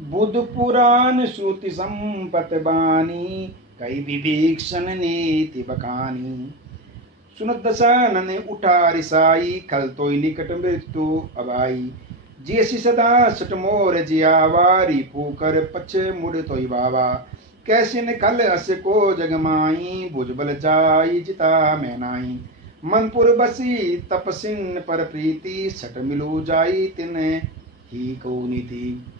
बुध पुराण श्रुति संपत बानी, कई विभीषण नीति बखानी। सुनत दशानन उठा रिसाई, खल तोय निकट मृत्यु अबाई। जैसी सदा सट मोर जियावा, रिपु कर पछ मुड़ तोय बावा। कैसे न खल अस को जगमाई, भुजबल जाई जिता मैं नाई। मनपुर बसी तपसिन पर प्रीति, सट मिलू जाई तिन ही को नीति।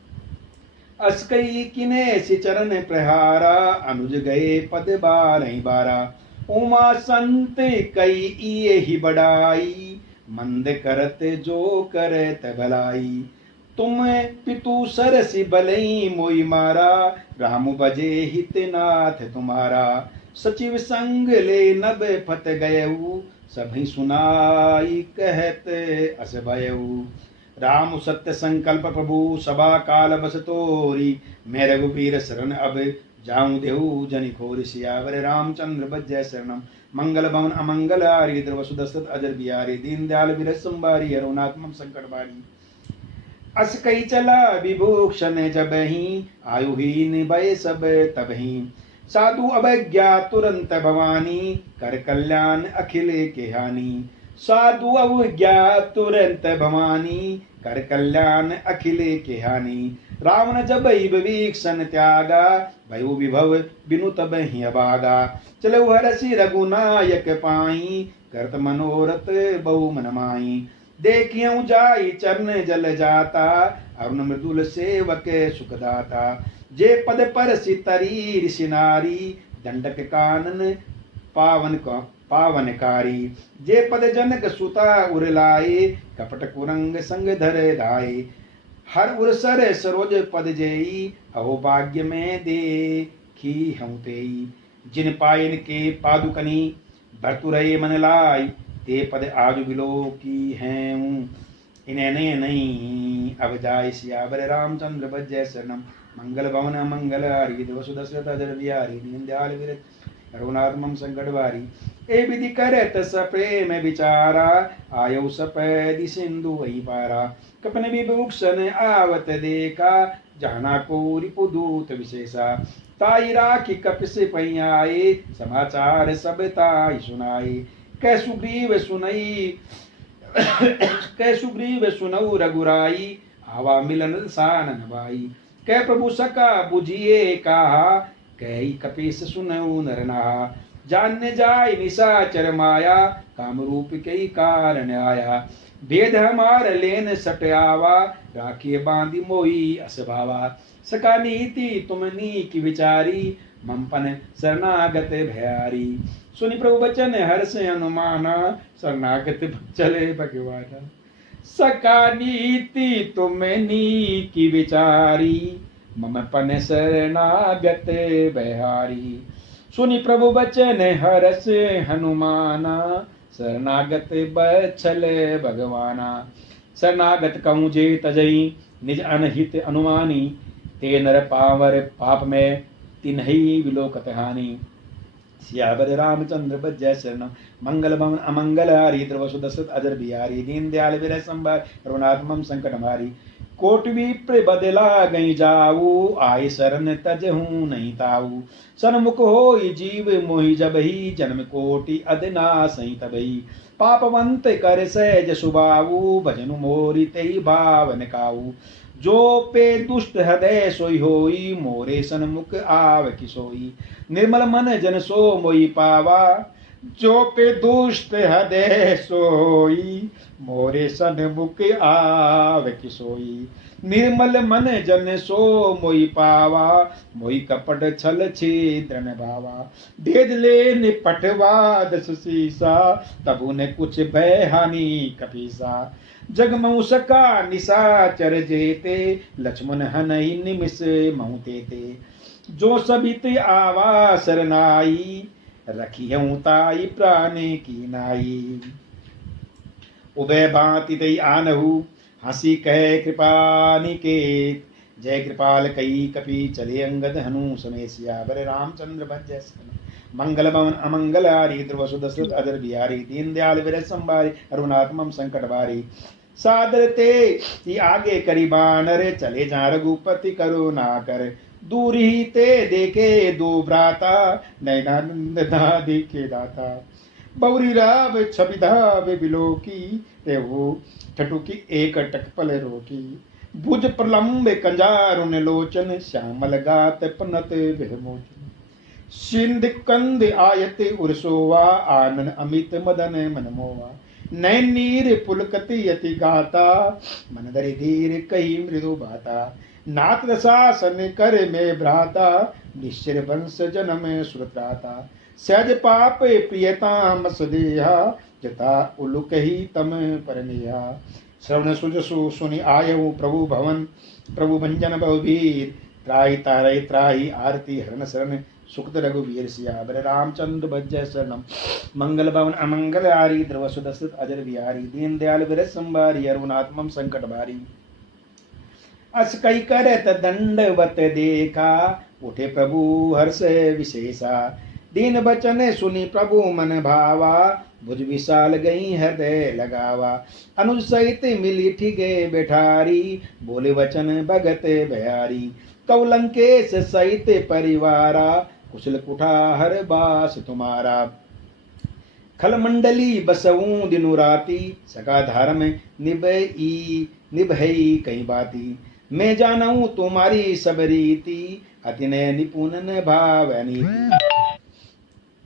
अस कई किने सि चरण प्रहारा, अनुज गए पद बारहि बारा। उमा संत कई इये ही बड़ाई, मंद करत जो करत भलाई। तुम पितु सरसि भलई मोई मारा, राम बजे हित नाथ तुम्हारा। सचिव संग ले नभ फत गयऊ, सभी सुनाई कहत अस भयऊ। राम सत्य संकल्प प्रभु, सभा काल बस तोरी। मैं रघुवीर शरण अब जाऊं देहु, जनि खोर। सियावर रामचंद्र बज्जै शरणम। मंगल भवन अमंगल हारी, द्रव सुदशरथ अजर बिहारी। दीन दयाल विरस संभारी, हरहुनाथ मम संकट बारी। अस कई चला विभूषण जबहि, आयु ही भय सब तबहि। साधु अवज्ञा तुरंत भवानी, कर कल्याण अखिल के हानि। साधु अवज्ञा तुरंत भवानी, कर कल्याण अखिल के हानि। रावण जब विभीषण त्यागा, भयो विभव बिनु तब ही अभागा। चलो हरसि रघुनायक पाई, करत मनोरथ बहु मन माई। देखियऊ जाई चरण जल जाता, अरुण मृदुल सेवक सुखदाता। जे पद पर सितरी ऋषि नारी, दंडक कानन पावनकारी। जे पद जनक सुता उरलाए, कपट कुरंग संग धर धाये। हर उर सर सरोज पद जेई, अहो भाग्य में देखी हम तेई। जिन पायन के पादुकनी, भरतुरय मन लाई। ते पद आज बिलो की हैं, इन्हें नहीं अब जाय। सियावर रामचंद्र बज्जै शरणम। मंगल भवन मंगल हारी, द्रव सुदशरथ अजर बिहारी। दीन दयाल विरत रघुनाथ मम संकट बारी। ए विधि करत सप्रेम विचारा, आयो सपैदि सिंधु वही पारा। कपन विभूषण आवत देखा, जाना को रिपुदूत विशेषा। ताई राखी कपिस पैयाए, समाचार सब ताई सुनाए। कै सुग्रीव सुनई कै सुग्रीव सुनऊ रघुराई, आवा मिलन सानन भाई। कै प्रभु सका बुझिए कहा, कई कपीस सुनऊ नरनाहा। जानने जाय निशाचर माया, काम रूप कई कारण आया। भेद हमार लेन सट आवा, राखिए बांधी मोई असभावा। सका नीति तुम नीक विचारी, ममपन शरणागत भयारी। सुनि प्रभु बचन हर्ष अनुमाना, शरणागत चले भगवाना। सका नीति तुम नीक विचारी, ममपन शरणागत बहारी। सुनि प्रभु बचन हरस हनुमाना, शरणागत बछल भगवाना। शरणागत कहूँ जे तजई, निज अनहित अनुमानी। ते नर पावर पाप में, तिन्हि विलोकत हानि। सियावर रामचंद्र बज्जै शरणम। मंगल भवन अमंगल हारी, द्रव सुदशरथ अजर बिहारी। दीन दयाल विरह संभार, रघुनाथ मम संकट हारी। कोट विप्र बदला गई जाऊ, आय शरण तजहू नहीं ताऊ। सन्मुख होई जीव मोहि जबहि, जन्म कोटि अदनासहि तबहि। पापवंत कर सहज सुबाऊ, भजनु मोरि तेहि भावन काऊ। जो पे दुष्ट हृदय सोई होई, मोरे सन्मुख आव किसोई। निर्मल मन जन सो मोहि पावा, जो पे दुष्ट हृदय सोई, मोरे सन्मुख आव किसोई। निर्मल मन जन सो मोहि पावा, मोहि कपट छल छिद्रन भावा। भेद ले निपटवा दस सीसा, तबु ने कुछ भय हानि कपीसा। जगमऊ सका निशाचर जेते, लक्ष्मण हनहि निमिष महु तेते। जो सबित आवा सरनाई, रखियऊ ताई प्राण की नाई। उभय भांति तई आनहु, हंसी कह कृपा निकेत। जय कृपाल कई कपि चले अंगद हनु समेत। सियावर रामचंद्र भज्जै शरणम। मंगल भवन अमंगल हारी, ध्रुव सुदशरथ अजर बिहारी। दीन दयाल विरह संभारी, रघुनाथ मम संकट बारी। सादर ते ही आगे करी बानर, चले जा रघुपति करो ना कर। दूर ही ते देखे दो भ्राता, नैनानंद दादी के दाता। बौरी राव छबिधा बिलो की, ते वो ठटुकी एक टकपल रोकी। भुज प्रलंब कंजारुन लोचन, श्यामल गात पनत विमोचन। सिंध कंद आयत उर्सोवा, आनन अमित मदन मनमोवा। नैन नीर पुलकति यति गाता, मन दरि धीर कही मृदु बाता। नाथ रसासन कर में भ्राता, निश्चर वंश जन्म सुरत्राता। सहज पाप प्रियताम सदेहा, जता उलुक ही तम परनेहा। श्रवण सुजसु सुनि आयऊ प्रभु भवन, प्रभु भंजन बहुवीर। त्राहि तारय त्राहि आरती हरण शरण, सुखद रघुवीर सियावर रामचंद्र भज शरणम। मंगल भवन अमंगल हारी, ध्रुव सुदशरथ अजर बिहारी। दीन दयाल विरस संभारी, अरुणात्मम संकट भारी। अस कई करत दंडवत देखा, उठे प्रभु हर्ष विशेषा। दीन बचन सुनि प्रभु मन भावा, भुज विशाल गई हृदय लगावा। अनुज सहित मिली ठिगे बैठारी, बोले वचन भगत बिहारी। कौलंकेश सहित परिवारा, कुशल कुठार बास तुम्हारा। खल मंडली बसऊं दिनु राती, सका धर्म निभई कई बाती। मैं जानऊं तुम्हारी सब रीति, अति ने निपुण भाव नीति।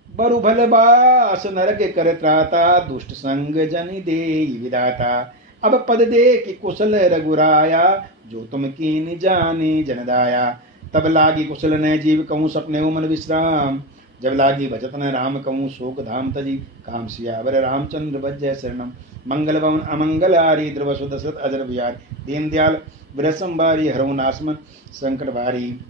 बरु भल बास नरक कर त्राता, दुष्ट संग जन दे विदाता। अब पद दे कि कुशल रघुराया, जो तुम कीन जाने जनदाया। तब लागी कुशल ने जीव कहूँ, सपने मन विश्राम। जब लागी भजत न राम कहूँ, शोक धाम तजी काम सियावर रामचंद्र भज शरणम। मंगल भवन अमंगल हारी, ध्रुव सुदशरथ अजर बिहारी। दीन दयाल विरसंबारी, हरऊ नासमन संकट भारी।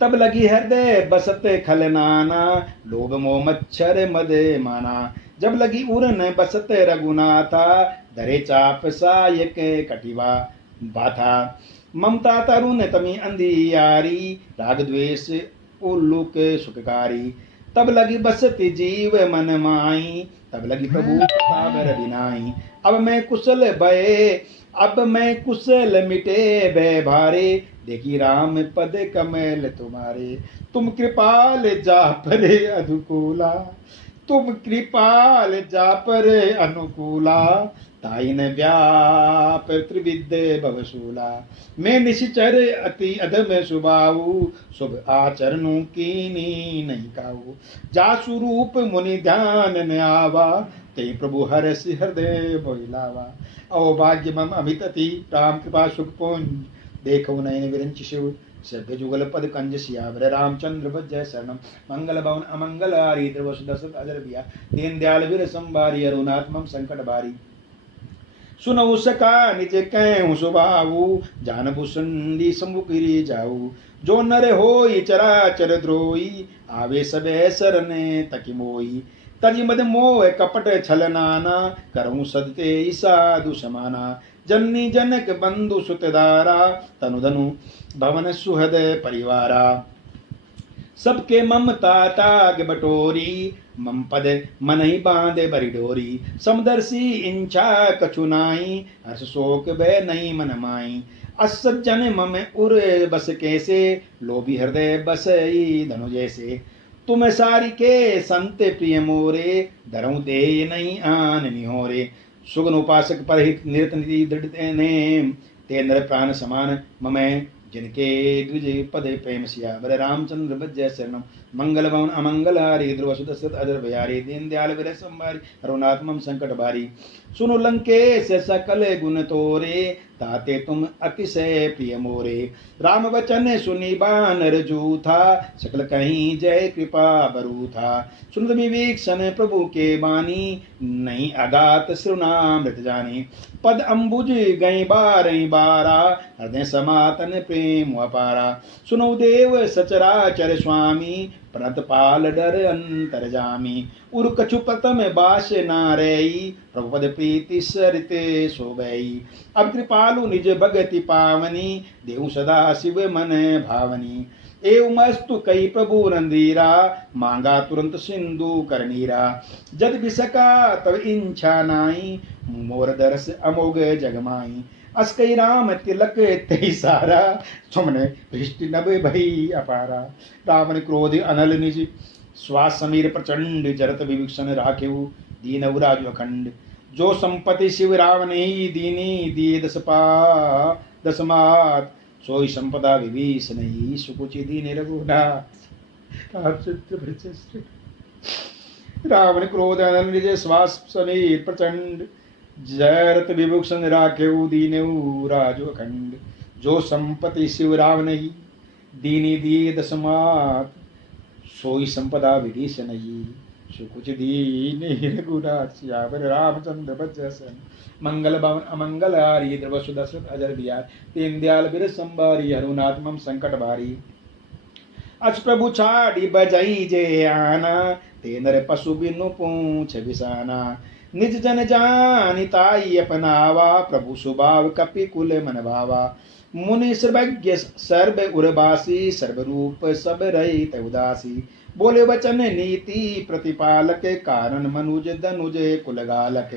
तब लगी हृदय बसत खल नाना, लोभ मोह मच्छर मद माना। जब लगी उरन बसत रघुनाथा, धरे चाप सायक कटिवा बाथा। ममता तरुण तमी अंधियारी, राग द्वेष उल्लुक सुखकारी। तब लगी बसती जीव मन माई, तब लगी प्रभु प्रताप रविनाई। अब मैं कुशल मिटे भय भारे, देखी राम पद कमल तुम्हारे। तुम कृपाल जा पर अनुकूला, तुम कृपाल जा पर अनुकूला। ताई न व्याप त्रिविद भवशूला। मैं निश्चर अति अधम सुभाऊ, शुभ आचरणों कीनी नहीं काऊ। जासु रूप मुनि ध्यान न आवा, ते प्रभु हरस हृदय बोलावा। अवभाग्य मम अमित अति, राम कृपा सुख पुंज। देखो नयन विरंच शिव, सभ्य जुगल पद कंज सियावर रामचंद्र भज शरणम। मंगल भवन अमंगल हारी, ध्रुव सुदशरथ अजर बिहारी। दीन दयाल वीर संभारी, अरुणात्मम संकट भारी। सुनऊ सका निज कहूँ सुभाऊ, जान भूषुंडी सम्मुखिरी जाऊ। जो नर होई चराचर द्रोही, आवे सबे सरने तकी मोई। तजी मद मोह कपट छल नाना, करऊँ सदते साधु समाना। जननी जनक बंधु सुतदारा, तनु धनु भवन सुहद परिवारा। सबके ममता ताग बटोरी, मम पद मन ही बांधे बरी डोरी। समदर्शी इंचा कछु नाई, हर्ष शोक भय नहीं मन माई। असज्जन मम उर बस कैसे, लोभी हृदय बसई धनु जैसे। तुम सारी के संत प्रिय मोरे, धरऊं दे नहीं आन निहोरे। सुगन उपासक पर हित निरत निधि दृढ़ नेम, ते नर प्राण समान ममै जिनके द्विज पदे प्रेम सियावर रामचंद्र भज शरणम। मंगल भवन अमंगल हारी, ध्रुव सुदशरथ अजर बिहारी। दीन दयाल विरह संभारी, अरुणात्मम संकट भारी। सुनो लंकेश सकल गुण तोरे, ताते तुम अतिशय प्रिय मोरे। राम वचन सुनी बानर जूथा, सकल कहीं जय कृपा बरू था। सुनत विवेक्षण प्रभु के बानी, नहीं अगात श्रुनामृत जानी। पद अम्बुज गई बारई बारा, हृदय समातन प्रेम अपारा। सुनो देव सचराचर स्वामी, प्रणत पाल डर अंतर जामी। उर कछु प्रथम बास नारई, प्रभुपद प्रीति सरिते सोबई। अब कृपालु निज भगति पावनी, देव सदा शिव मन भावनी। एवमस्तु कई प्रभु नंदीरा, मांगा तुरंत सिंधु करनीरा। जद बिसका तब इंछा नाई, मोर दरस अमोघ जगमाई। अस कई राम तिलक ते सारा, सुमने भृष्टि नभ भई अपारा। रावण क्रोध अनल निज, श्वास समीर प्रचंड। जरत विभीषण राखेऊ, दीनऊ राजु अखंड। जो संपत्ति शिव रावण ही दीनी, दिए दसमात। सोई संपदा विभीषण ही, सुकुचि दीन रघुनाथ। रावण क्रोध अनल निज, श्वास समीर प्रचंड। जरत विभीषण राखेऊ, दीनऊ राजु अखंड। जो संपत्ति शिव रावण ही, दीनी दिए दसमात। सोई संपदा विभीषण ही, सुकुच दीन रघुनाथ। सियावर रामचंद्र बच्चन, मंगल भवन अमंगल हारी। द्रव सुदशरथ अजर बिहार, दीन दयाल बिरस संभारी। हनुनाथ मम संकट भारी। अच प्रभु छाड़ी बजई जे आना, ते नर पशु बिनु पूछ बिसाना। निज जन जानिताई अपनावा, प्रभु सुभाव कपि कुल मन भावा। मुनि सर्वज्ञ सर्व उर्वासी, सर्वरूप सब रहित उदासी। बोले वचन नीति प्रतिपालक, कारण मनुज धनुज कुलगालक।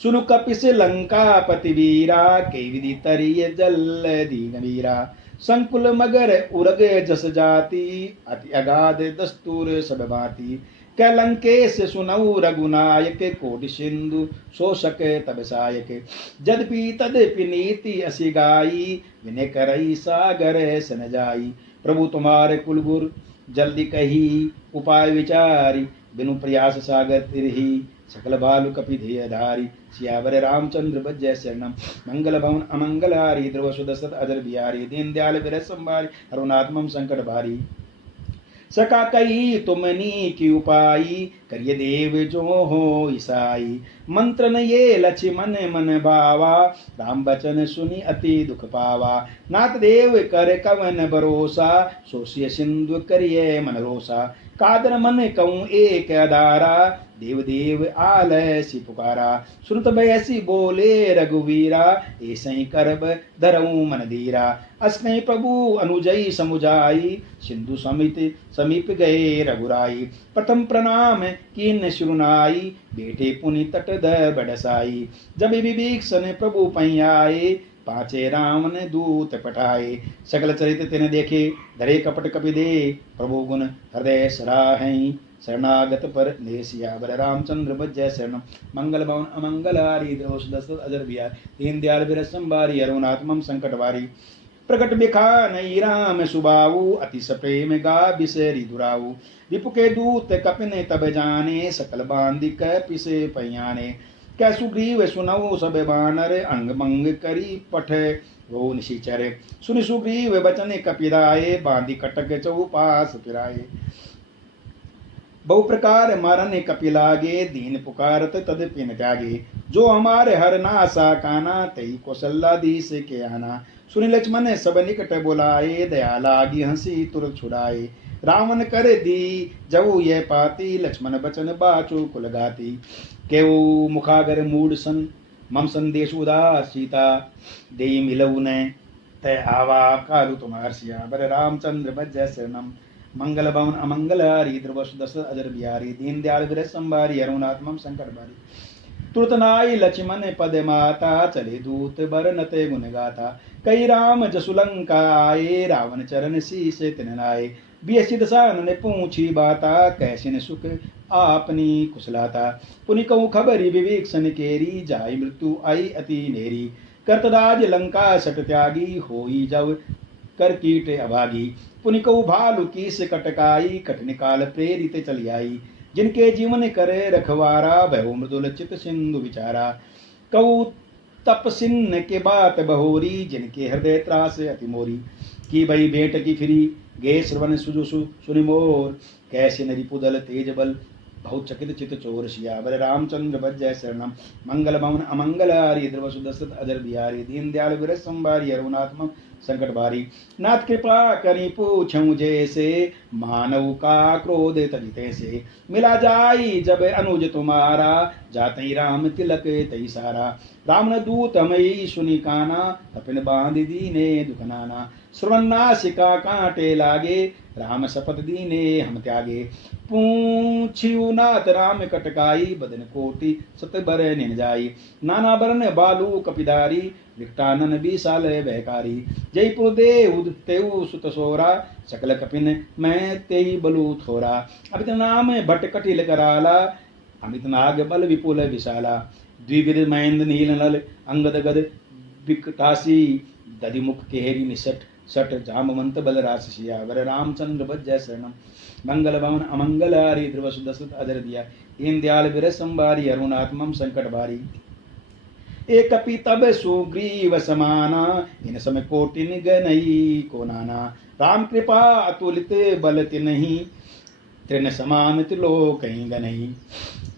सुनु कपिस लंका पति वीरा, के विधि तरिय जल दीन वीरा। संकुल मगर उरग जस जाति, अति अगाध दस्तूर सब भांति। कैलंकेश सुनऊ रघुनायक, कोटि सिंधु शोषक तब सायक। जदपि तदपि नीति असि गाई, विनय करई सागर सन जाई। प्रभु तुम्हारे कुलगुर जल्दी कही, उपाय विचारी। बिनु प्रयास सागर तिरही, सकल बालु कपि ध्येयधारी। सियावर रामचंद्र बज्जय शरणम, मंगल भवन अमंगल हारी। ध्रुव सुदशरथ अजर बिहारी, दीन दयाल बिरस संभारी। हरुनाथ मम संकट भारी। सका कही तुमनी की उपाई, करिय देव जो हो ईसाई। मंत्रन ये लक्ष्मण मन भावा, राम बचन सुनि अति दुख पावा। नाथ देव कर कवन भरोसा, सोसिय सिंधु करिय मन रोसा। कादर मन कहूँ एक अदारा, देव देव आलय सि पुकारा। सुनत बयसी बोले रघुवीरा, ऐसई करब धरऊँ मन धीरा। अस्नै प्रभु अनुजई समुझाई, सिंधु समीप गए रघुराई। प्रथम प्रणाम कीन शिरुनाई, बेटे पुनि तट धर बडसाई। जब विभीषण प्रभु पै आए, पांचे राम ने दूत पठाए। सकल चरित तिन देखे, धरे कपट कपि दे। प्रभु गुण हृदय सराहई, शरणागत पर ले। सियावर रामचंद्र बज्जय शरणम, मंगल भवन अमंगल हारी। द्रव सुदशरथ अजर बिहार, दीन दयाल बिरस संभारी। हरुनाथ मम संकट भारी। प्रकट बिखानई राम सुबाऊ, अतिश प्रेम गा बिसरि दुराऊ। रिपु के दूत कपिन तब जाने, सकल बांधिक पिसे पयाने। कै सुग्रीव सुनऊ सब बानर, अंग मंग करी पठ वो निशिचर। सुनि सुग्रीव बचन कपिराए, बांधि कटक चौपास फिराए। बहु प्रकार मारने कपि लागे, दीन पुकारत तदपि न त्यागे। जो हमारे हर नासा काना, तई कौशल्याधीश के आना। सुनि लक्ष्मण सब निकट बुलाए, दया लागी हंसी तुरत छुड़ाए। रावण कर दी जऊ ये पाती, लक्ष्मण बचन बाचो कुल गाती। केऊ मुखागर मूड सन, मम संदेश उदास सीता। दे मिलऊ ने तय आवा, कालु तुम्हार सियावर रामचंद्र बज्जय शरणम। मंगल भवन अमंगल हारी। ध्रुव सुदशरथ अजर बिहारी, दीन दयाल बिरस संभारी। हरुनाथ मम संकट भारी। तुरत नाई लक्ष्मण पद माता, चले दूत बरनते गुण गाथा। कई राम जसु लंका आए, रावण चरण शीस तिन नाए। बियसित सान ने पूछी बाता, कैसे न सुख आपनी कुशलाता। पुनि कहूँ खबरी विभीषण केरी, जाय मृत्यु आई अति नेरी। कर्तराज लंका सट त्यागी, होई जब कर कीट अभागी। पुनि कहूँ भालु कीस कटकाई, कठिन काल प्रेरित चली आई। जिनके जीवन करे रखवारा, भय मृदुल चित सिंधु विचारा। कहूँ तपसिन के बात बहोरी, जिनके हृदय त्रास अति मोरी। की भई भेंट की फिरी, गे श्रवण सुनि मोर। कैसे नरि पुदल तेज बल, बहुत चकित चित चोर। सियावर रामचंद्र बज्जय शरणम, मंगल भवन अमंगल हारी। ध्रुव सुदशरथ अजर बिहारी, दीन दयाल बिरस संभारी। हरुनाथ मम संकट बारी। नाथ कृपा करी पूछूं जैसे, मानव का क्रोध तजिते से। मिला जाई जब अनुज तुम्हारा, जाते राम तिलक तई सारा। राम न दूत मई सुनी काना, कपिन बांध दीने दुख नाना। श्रवन्नासिका कांटे लागे, राम शपथ दीने हम त्यागे। पूछियु नाथ राम कटकाई, बदन कोटि सत बर निन जाई। नाना बरन बालू कपिधारी, विकटानन विशाल बहकारी। जयपुर देव तेऊ सुत सोरा, सकल कपिन मैं तेई बलु थोरा। अमित नाम भट्ट कटिल कराला, अमित नाग बल विपुल विशाला। द्विविध महेंद्र नील नल, अंगद गद विकटासी। दधिमुख केहरी निसट सट, जामवंत बल रास सियावर। रामचंद्र भज शरणम। मंगल भवन अमंगल हारी, ध्रुव सुदशरथ अजर दिया। दीन दयाल बिरह संबारी, अरुणात्मम संकट बारी। एक कपि तब सुग्रीव समाना, इन समय कोटिन गनई को नाना। राम कृपा अतुलित बल तिन्हि, तृण समान त्रिलोक गनई।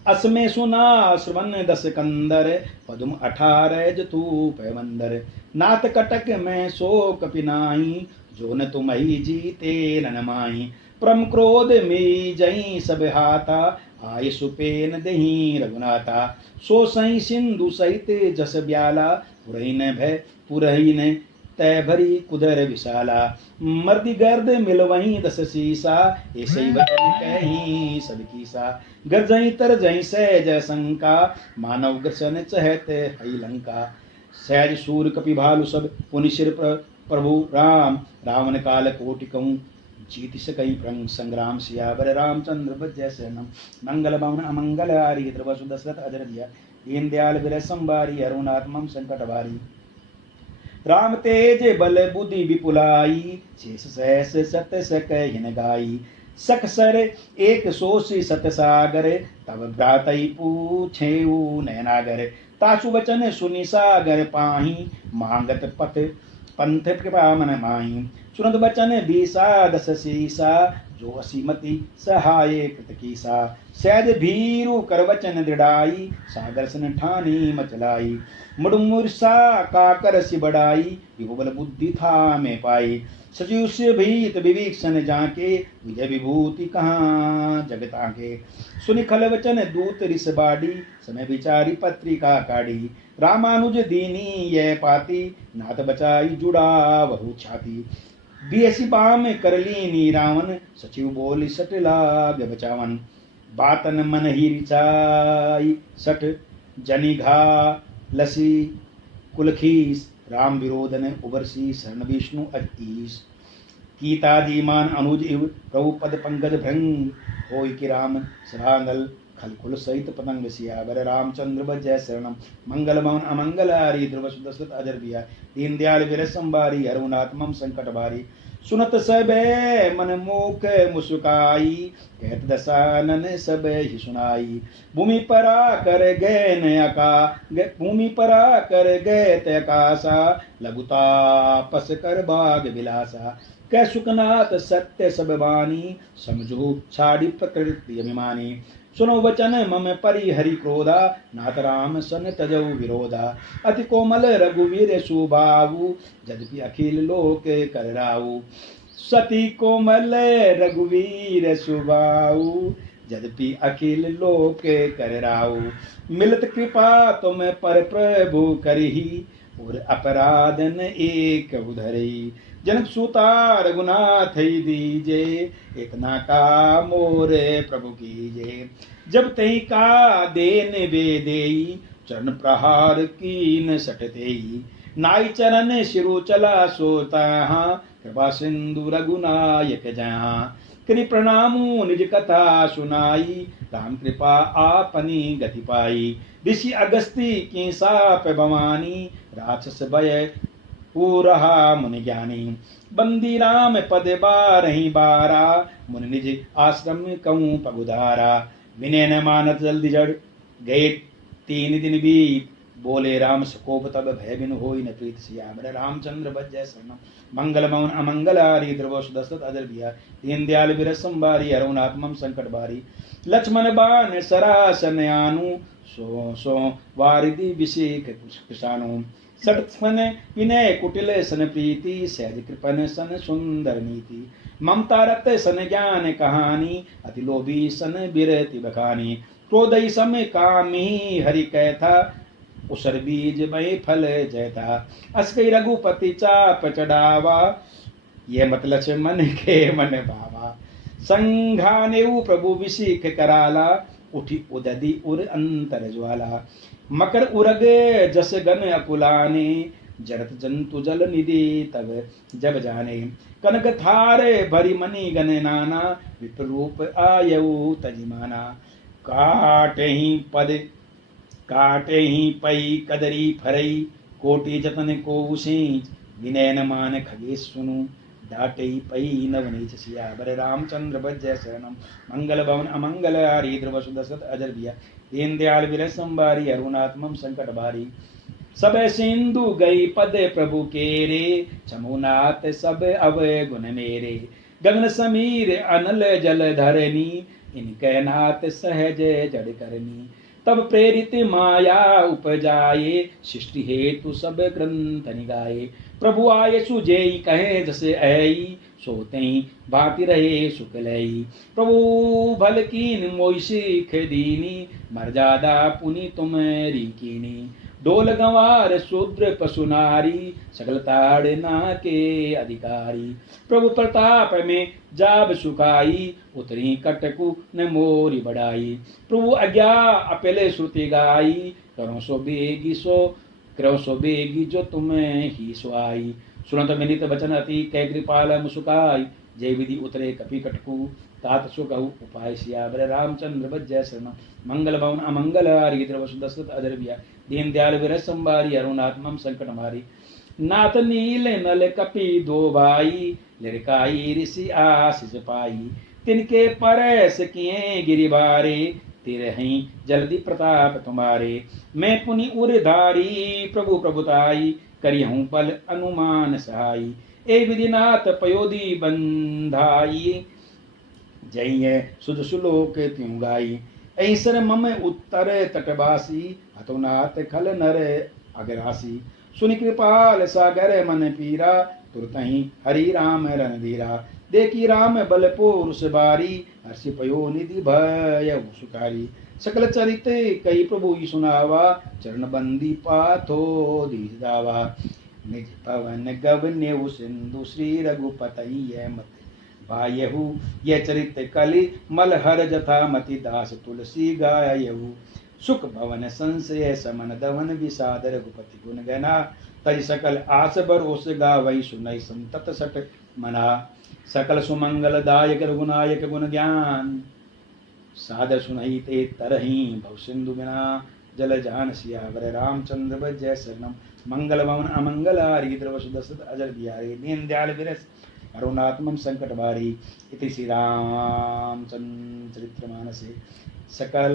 असमे सुना श्रवण दस कंदर, पदुम 18 जतूप मंदर। नाथ कटक में सो कपिनाई, जो न तुम्हि जीते नन माही। परम क्रोध में जई सब हाथा, आय सुपेन दही रघुनाथा। सो सही सिंधु सहित जस ब्याला, पुरही न भय पुरही न तय भरी कुदर विशाला। मर्दि गर्द मिलवहीं दस सीसा, ऐसे ही वचन कहीं सब कीसा। गर्जई तर जई सहज शंका, मानव ग्रसन चहत हई लंका। सहज सूर कपि भालु सब, पुनि सिर प्रभु राम। रावण काल कोटि कहूँ, जीत सकई प्रंग संग्राम। सियावर रामचंद्र भज शरणम। मंगल भवन अमंगल हारी, ध्रुव सुदशरथ अजर दिया। दीन दयाल बिरह संबारी, अरुणात्मम संकट बारी। राम तेज बल बुद्धि विपुलाई, शेष सहस सत सकहिन गाई। सकसर एक सोसी सत सागर, तब भ्रातई पूछेऊ नयनागर। तासु वचन सुनि सागर पाही, मांगत पथ पंथ कृपा मन माही। सुनत बचन बीसा दस सीसा, जो असीमति सहाय कृत कीसा। सहज भीरु कर वचन दृढ़ाई, सागर सन ठानी मचलाई। मुड़मुरसा काकर सि बढ़ाई, विभुबल बुद्धि था में पाई। सजीव से भीत विवीक्षण जाके, विजय विभूति कहाँ जगत आके। सुनि खल वचन दूत रिस बाड़ी, समय विचारी पत्रिका काढ़ी। रामानुज दीनी यह पाती, नाथ बचाई जुड़ा बहु छाती। बीसी बाम करलीनी रावण, सचिव बोली सट लाग बचावन। बातन मन ही रिचाई सठ, जनि घा लसी कुलखीस। राम विरोधन उबरसी, शरण विष्णु अतीश। कीतादिमान अनुज इव, प्रभु पद पंकज भृंग। होय कि राम सरांगल, खलकुल सहित पतंग। सियावर रामचंद्र भज शरणम। मंगल भवन अमंगल हारी, ध्रुव सुदशरथ अजर दिया। दीन दयाल बिरह संबारी, अरुणात्मम संकट बारी। सुनत सब मन मुख मुस्काई, कहत दसानन सब ही सुनाई। भूमि परा कर गए नयका, भूमि परा कर गए तयकासा। लघुता पस कर बाग विलासा, कै सुखनाथ सत्य सब बानी। समझो छाड़ी प्रकृति अभिमानी। सुनो वचन मम परि हरि क्रोधा, नाथ राम सन तजौ विरोधा। अति कोमल रघुवीर सुबाहु, यद्यपि अखिल लोक कर राहु। सती कोमल रघुवीर सुबाहु, यद्यपि अखिल लोक कर राहु। मिलत कृपा तुम पर प्रभु करही, और अपराधन एक उधरही। जनक सूता रघुनाथ दीजे, इतना का मोरे प्रभु कीजे। जब तई का देन वे देई, चरण प्रहार कीन सटतेई। नाई चरण शिरु चला सोता, कृपा सिंधु रघुनायक जहाँ। करि प्रणामु निज कथा सुनाई, राम कृपा आपनी गति पाई। ऋषि अगस्ती की साप भवानी, राक्षस भय पूरहा मुनि ज्ञानी। बंदी राम पद बारही बारा, मुनि निज आश्रम कहूँ पगुधारा। विनय न मानत जल्दी जड़, गए 3 दिन बीत। बोले राम सकोप तब, भय बिन होई न प्रीत। सियावर रामचंद्र भज शरणम। मंगल भवन अमंगल हारी, ध्रुव सुदशरथ अजर दिया। दीन दयाल बिरह संबारी, अरुणात्मम संकट बारी। लक्ष्मण बाण सरासन आनु, सो वारिधि विषेक कृषाणु। सटस्फन विनय कुटिल सन प्रीति, सहज कृपन सन सुंदर नीति। ममता रत सन ज्ञान कहानी, अति लोभी सन बिरति बखानी। क्रोधई सम कामी हरि कहता, उसर बीज मय फल जयता। अस कई रघुपति चाप चढ़ावा, ये मतलब से मन के मन भावा। संघाने प्रभु विशिख कराला, उठी उदधि उर अंतर ज्वाला। मकर उरग जस गन अकुलाने, जरत जंतु जल निधि तब जब जाने। कनक थारे भरी मणि गन नाना, विप्र रूप आयु तजिमाना। काटे ही पई कदरी फरई, कोटि जतन को उसे विनय न मान खगेश सुनु। डाटे पई नवनीच सियावर, रामचंद्र भजय शरणम। मंगल भवन अमंगल हारी, ध्रुव सुदशरथ अजर बिया। दीन दयाल विरह संबारी, अरुणात्मम संकट भारी। सब सिंधु गई पद प्रभु केरे, चमुनाथ सब अवय गुण मेरे। गगन समीर अनल जल धरनी, इनके नाथ सहज जड़ करनी। तब प्रेरित माया उपजाए, सृष्टि हेतु सब ग्रंथ निगाए। प्रभु आये सुजेई कहे जसे ऐई, सोते भांति रहे सुख लई। प्रभु भल कीन मोई सीख दीनी, मर्यादा पुनि तुम्हारी कीनी। डोल गंवार शूद्र पशु नारी, सकल ताड़ना के अधिकारी। प्रभु प्रताप में जाब सुखाई, उतरी कटकु न मोरी बढ़ाई। प्रभु आज्ञा अपले श्रुति गाई, करो सो बेगी जो तुम्हें ही सुहाई। सुनत मिलित वचन अति कै कृपाल मुसुकाई, जय विधि उतरे कपि कटकु, तात सुकहु उपाय सियावर। रामचंद्र भजय शरण। मंगल भवन अमंगल हारी, ध्रुव सुदशरथ अजर बिया। दीन दयाल विरह संबारी, अरुणात्मम संकट मारी। नाथ नील नल कपि दो भाई, लड़काई ऋषि आशीष पाई। तिनके परस किए गिरिबारे, तिरहि जल्दी प्रताप तुम्हारे। मैं पुनि उरधारी प्रभु प्रभुताई, करिहूँ पल अनुमान सहाई। ए विधिनाथ पयोधि बंधाई, जय सुध सुलोक त्यों गाई। ऐसर मम उत्तर तटवासी, हतुनाथ खल नर अगरासी। सुनि कृपाल सागर मन पीरा, तुरतहि हरि राम रणधीरा। देखी राम बल पुरुष बारी, हर्षि पयो निधि भय सुखारी। सकल चरित कई प्रभु सुनावा, चरण बंदी पाथो दीस दावा। निज पवन गवन्यु सिंधु, श्री रघुपतय मत भायहु। यह चरित कलि मलहर जथा, मति दास तुलसी गायहु। सुख भवन संशय समन दवन, विषाद रघुपति गुण गना। तज सकल आस भरोस गावै, सुनई संतत सट मना। सकल सुमंगल दायक रघुनायक गुण ज्ञान, सादर सुनई ते तरही भव सिंधु बिना। जल जान सियावर, रामचंद्र भजय शरणम। मंगल भवन अमंगल हारी, ध्रुव सुदशरथ अजर बिहारी। दीन दयाल विरस अरुणात्मम संकट भारी। इति श्री रामचंद्र चरित्रमानसे सकल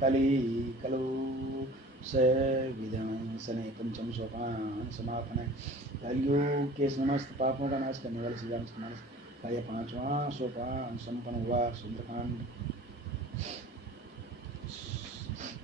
कली कलो सविधंसने पंचम सोपान समापन। कलयुग के समस्त पापों का नाश करने वाले श्री रामचंद्र का यह 5वां सोपान संपन्न हुआ। सुंदरकांड।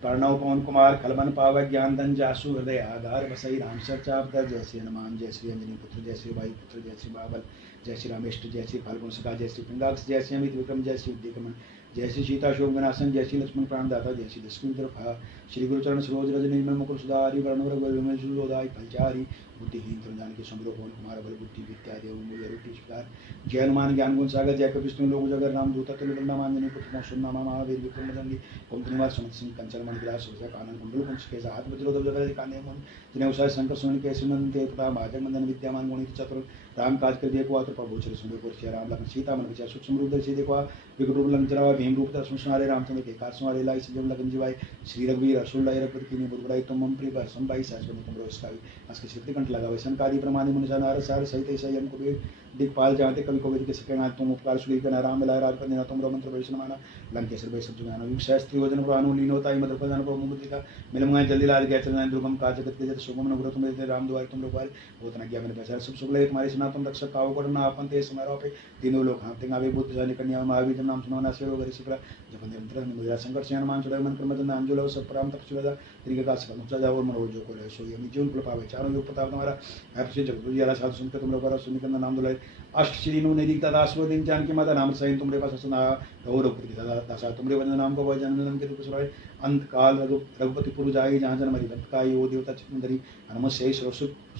प्रणव पवन कुमार खलबन पावक ज्ञान धन जासु हृदय आधार बसई। राम चाप दर। जय श्री हनुमान, जय श्री अंजनी पुत्र, जय श्री वायु पुत्र, जय श्री बाबल, जय श्री रामेष्ट, जय श्री फाल्गुन सखा, जय श्री पिंगाक्ष, जय श्री अमित विक्रम, जय श्री उद्यकमन, जय श्री सीता शोभ विनाशन, जय श्री लक्ष्मण प्राणदाता, जय श्री दशकृत श्री गुरुचरण सरोज रज निर्मल मुकुल सुधारी वर्ण रघुदाय फलचारी। बुद्धिहीन तृण के समुद्र पवन कुमार बल बुद्धि विद्या देव मूल्य रुचि शिकार। जय हनुमान ज्ञान गुण सागर, जय कपिस्तु लोक जगर राम दूत तुल्यमांजनी पुत्र सुन्ना महावीर विक्रम मदंगी कुंभनिवास समत सिंह कंचन मंगलास सोजा कानन कुंडल कुंच के हाथ वज्रोदव जगर काने मन जिन्हें उषा शंकर सुन के सुनन के प्रताप भाजक मंदन विद्यमान गुणित चतुर राम काज कर देखो आतर प्रभु चर सुंदर पुरुष राम लखन सीता मन विचार सुख समृद्ध से देखो विकट रूप लंक जरावा भीम रूप दर्शन सुनारे रामचंद्र के कार सुनारे लाई सजम लगन जीवाई श्री रघुवीर अरसुल लाई रघुपति की बुराई तुम मम प्रिय संभाई सहस्र तुम रोज काई असके श्रुति कंठ लगावे संकादी प्रमाणि मुनि नार सार सहित संयम कुबेर दिखपाल जानते कवि कोविद के सके नाथ तुम उपकार सुखी कर राम मिलाय राज पर तुम मंत्र वैष्णव माना लंकेश्वर भाई सब जुगाना युग सहस्त्र योजन पुरानु लीनोताई मधुर प्रदान को मुमुति का मिलमगाय जल्दी लाल गया चरण दुर्गम का जगत के जत सुगम नगुर तुम राम द्वार तुम लोग बहुत न ज्ञान में प्रचार सब सुख ले तुम्हारी सुना तुम रक्षक काव करना आपन ते समय पे तीनों लोग हाथ तेंगावे बुद्ध जाने कन्या महावीर नाम सुनाना सेवा हरि सिपरा जब निरंतर मुद्रा संकट से हनुमान चढ़ाए मन क्रम नाम जो लो सब प्राम तक चला जा दीर्घ का सकल नुकसा जाओ मरो जो को ले सो ये जीवन फल पावे चारों योग प्रताप तुम्हारा आप से जब दुनिया साधु सुनकर तुम लोग सुनिकंद नाम दुलाए अष्ट श्री नो निधि तदा दिन जान की माता नाम सहित तुमरे पास सुना गौरव दासा तुमरे वंदन नाम को जन्म के दुख सुनाए अंत काल रघुपति पुर जाए जहाँ जन्म हरि भक्त का यो देवता चितंदरी हनुमत से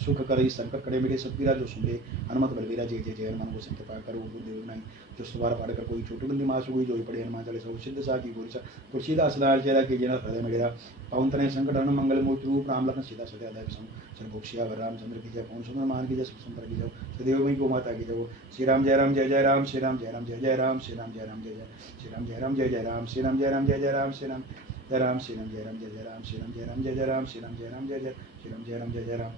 सुख करे संकट करे मेरे सब पीरा जो सुनले हनुमत बलवीरा जय जय जय हनुमान को संत पाकर देव नहीं जो सुबार पाड़ कर कोई छोटी बंदी मास हुई जो पड़े हनुमान चालीसा सिद्ध सा की गोरिसा तुलसीदास लाल चेरा के जना हृदय मेरा पवन तनय संकट हनुमान मंगल मूर्ति रूप राम लखन सीता सत्य आदय संग सर्वभूषिया रामचंद्र की जय पवन सुंदर मान की जय सुंदर की जय सदैव मई गो माता की जय श्री राम जय राम जय जय राम श्री राम जय राम जय जय राम श्री राम जय राम जय जय श्री राम जय राम जय जय राम श्री राम जय राम जय जय राम श्री राम जय राम श्री राम जय राम जय जय राम श्री राम जय राम जय जय राम श्री राम जय राम जय जय श्री राम जय राम जय जय राम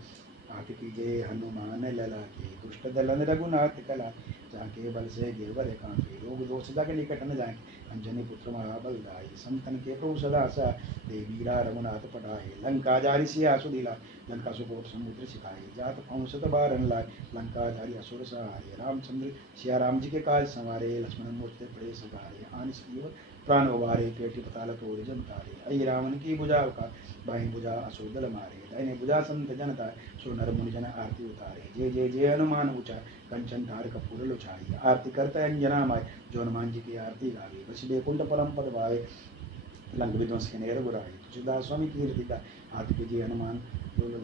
आके कीजिए हनुमान लला के दुष्ट दलन रघुनाथ कला जाके बल से गेवर कांपे रोग दोष जाके निकट न जाके अंजनी पुत्र महाबल दाई संतन के प्रभु सदा सा देवीरा रघुनाथ पटाए लंका जारी सिया सुधीला लंका सुकोट समुद्र सिखाए जात फौसत बारन लाए लंका जारी असुर सहारे रामचंद्र सिया राम जी के काज संवारे लक्ष्मण मूर्ति बड़े सवारे आन प्राण उबारे पेटी पताल तोड़ जन तारे अय रावण की भुजा का बाई भुजा असुदल मारे दाहिने भुजा संत जनता सो नर मुनि जन आरती उतारे जय जय जय हनुमान ऊंचा कंचन धार कपूर लुछाई आरती करता अंजना माय जो हनुमान जी की आरती गावे बस बैकुंठ परम पद भावे लंक विध्वंस के नेर बुराई तुलसीदास स्वामी कीर्ति का आरती कीजिए हनुमान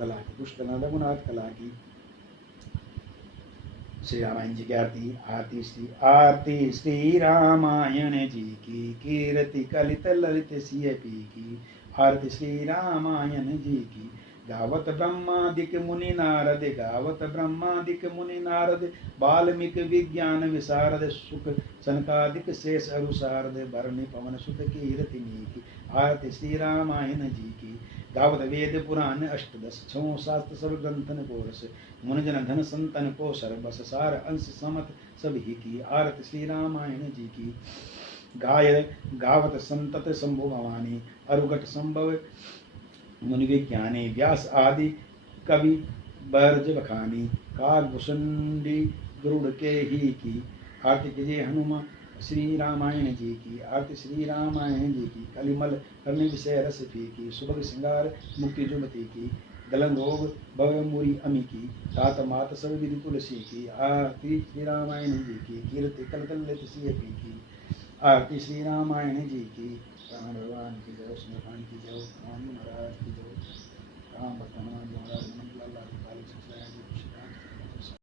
गला की दुष्ट रघुनाथ कला की श्री रामायण जी की आरती श्री रामायण जी की कीर्ति कलित ललित सिय पी की आरती श्री रामायण जी की गावत ब्रह्मादिक मुनि नारद वाल्मीकि विज्ञान विशारद सुख सनकादिक शेष अरुसारद भरणी पवन सुत कीर्ति की आरती श्री रामायण जी की गावत वेद पुराण अष्टदश छो शास्त्र सब ग्रंथन को रस मुनजन धन संतन को सर्वस सार अंश समत सब ही की आरती श्री रामायण जी की गावत संतत शंभु भवानी अरुगट संभव मुनि विज्ञानी व्यास आदि कवि बर्ज बखानी कागभुसुंडी गरुड़ के ही की आरती कीजिए हनुमान श्री रामायण जी की आरती श्री रामायण जी की कलिमल करने विषय रस पी की सुभग श्रृंगार मुक्ति जुमती की गलन रोग भव मुरी अमी की तात मात सब विधि तुलसी की आरती श्री रामायण जी की कीर्ति कल सिय पी की आरती श्री रामायण जी की राम भगवान की जय, कृष्ण भगवान की जय, हनुमान महाराज की जय।